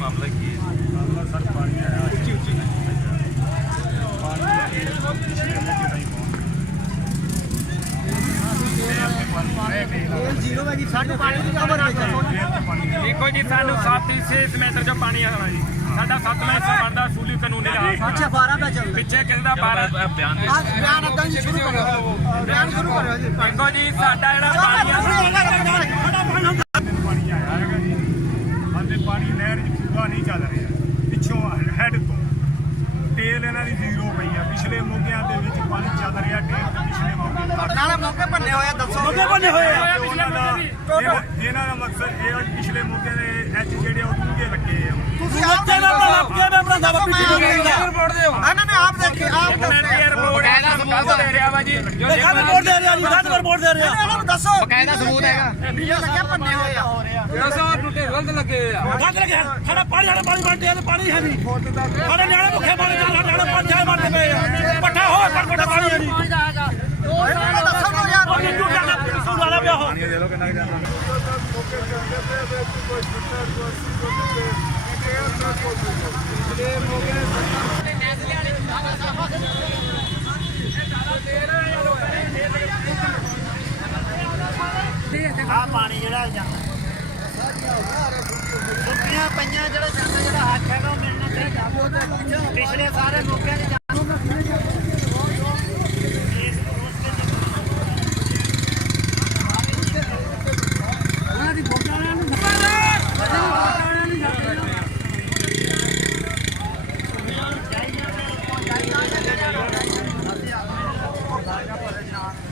ਮਾਮਲਾ ਕੀ ਹੈ? ਮਾਮਲਾ ਸਰ ਪਾਣੀ ਆਇਆ ਉੱਚੀ ਉੱਚੀ देखो जी सानू 7 मीटर जो पानी आना जी साडा 7 मीटर बनदा सूली कानूनी ला अच्छा 12 ਦਾ ਚੱਲਦਾ ਪਿੱਛੇ ਕਹਿੰਦਾ 12 ਬਿਆਨ ਬਿਆਨ ਅੱਦਾਂ ਹੀ ਸ਼ੁਰੂ ਕਰੋ ਬਿਆਨ ਸ਼ੁਰੂ ਕਰੋ ਜੀ ਦੇਖੋ ਜੀ ਸਾਡਾ ਜਿਹੜਾ ਪਾਣੀ ਆ ਪਾਣੀ ਆਇਆ ਹੈਗਾ ਜੀ ਹਾਲੇ ਪਾਣੀ ਨਹਿਰ ਚ ਪੂਰਾ ਨਹੀਂ ਚੱਲ ਰਿਹਾ ਪਿੱਛੋਂ ਹੈਡ ਤੋਂ ਟੇਲ ਇਹਨਾਂ ਦੀ ਜ਼ੀਰੋ ਪਈ ਆ ਪਿਛਲੇ ਮੌਕਿਆਂ ਦੇ ਵਿੱਚ ਪਾਣੀ ਚੱਲ ਰਿਹਾ ਟੇਲ ਤੇ ਪਿਛਲੇ ਮੌਕੇ ਨਾਲੇ ਮੌਕੇ ਭੰਨੇ ਹੋਏ ਆ ਦੱਸੋ ਮੌਕੇ ਭੰਨੇ ਹੋਏ ਆ। ਇਹਨਾਂ ਦਾ ਮਕਸਦ ਇਹ ਆ ਕਿ ਪਿਛਲੇ ਮੌਕੇ ਦੇ ਐਚ ਜਿਹੜੇ ਉਹ ਡੂੰਘੇ ਲੱਗੇ ਆ ਤੁਸੀਂ ਆਪ ਇਹਨਾਂ ਨੇ ਆਪ ਦੇਖੇ ਆਪ ਰਿਪੋਰਟ ਇਹਦਾ ਸਬੂਤ ਦੇ ਰਿਹਾ ਵਾ ਜੀ ਰਿਪੋਰਟ ਦੇ ਰਿਹਾ ਜੀ ਰਿਪੋਰਟ ਦੇ ਰਿਹਾ ਇਹਨਾਂ ਨੂੰ ਦੱਸੋ ਬਕਾਇਦਾ ਸਬੂਤ ਹੈਗਾ ਇਹ ਲੱਗਿਆ ਭੰਨੇ ਹੋਏ ਆ ਦੱਸੋ ਟੁੱਟੇ ਗਲਤ ਲੱਗੇ ਆ ਗੰਦ ਲੱਗੇ ਸਾਡਾ ਪਾਣੀ ਬੰਦੇ ਆ ਪਾਣੀ ਹੈ ਨਹੀਂ ਸਾਡੇ ਨਿਆਣੇ ਭੁੱਖੇ ਮਰ ਗਏ ਨਿਆਣੇ ਪੰਜੇ ਮਰਦੇ ਪਏ ਆ ਪੱਠਾ ਹੋ ਪੱਠਾ ਪਾਣੀ ਹੈ ਨਹੀਂ ਇਹਨਾਂ ਨੂੰ ਦੱਸੋ ਨਾ ਯਾਰ ਉਹ ਕਿੱਥੋਂ ਜਾਂਦਾ ਸੂਰ ਵਾਲਾ ਪਿਆ ਹੋ ਪਾਣੀ ਦੇ ਲੋ ਕਿੰਨਾ ਕਿ ਜਾਂਦਾ ਆ ਪਾਣੀ ਜਿਹੜਾ ਜਾਂਦਾ ਸੁੱਕੀਆਂ ਪਈਆਂ ਜਿਹੜਾ ਜਾਂਦਾ ਜਿਹੜਾ ਹੱਥ ਹੈਗਾ ਉਹ ਮਿਲਣਾ ਚਾਹੀਦਾ ਪਿਛਲੇ ਸਾਰੇ ਮੌਕਿਆਂ 'ਚ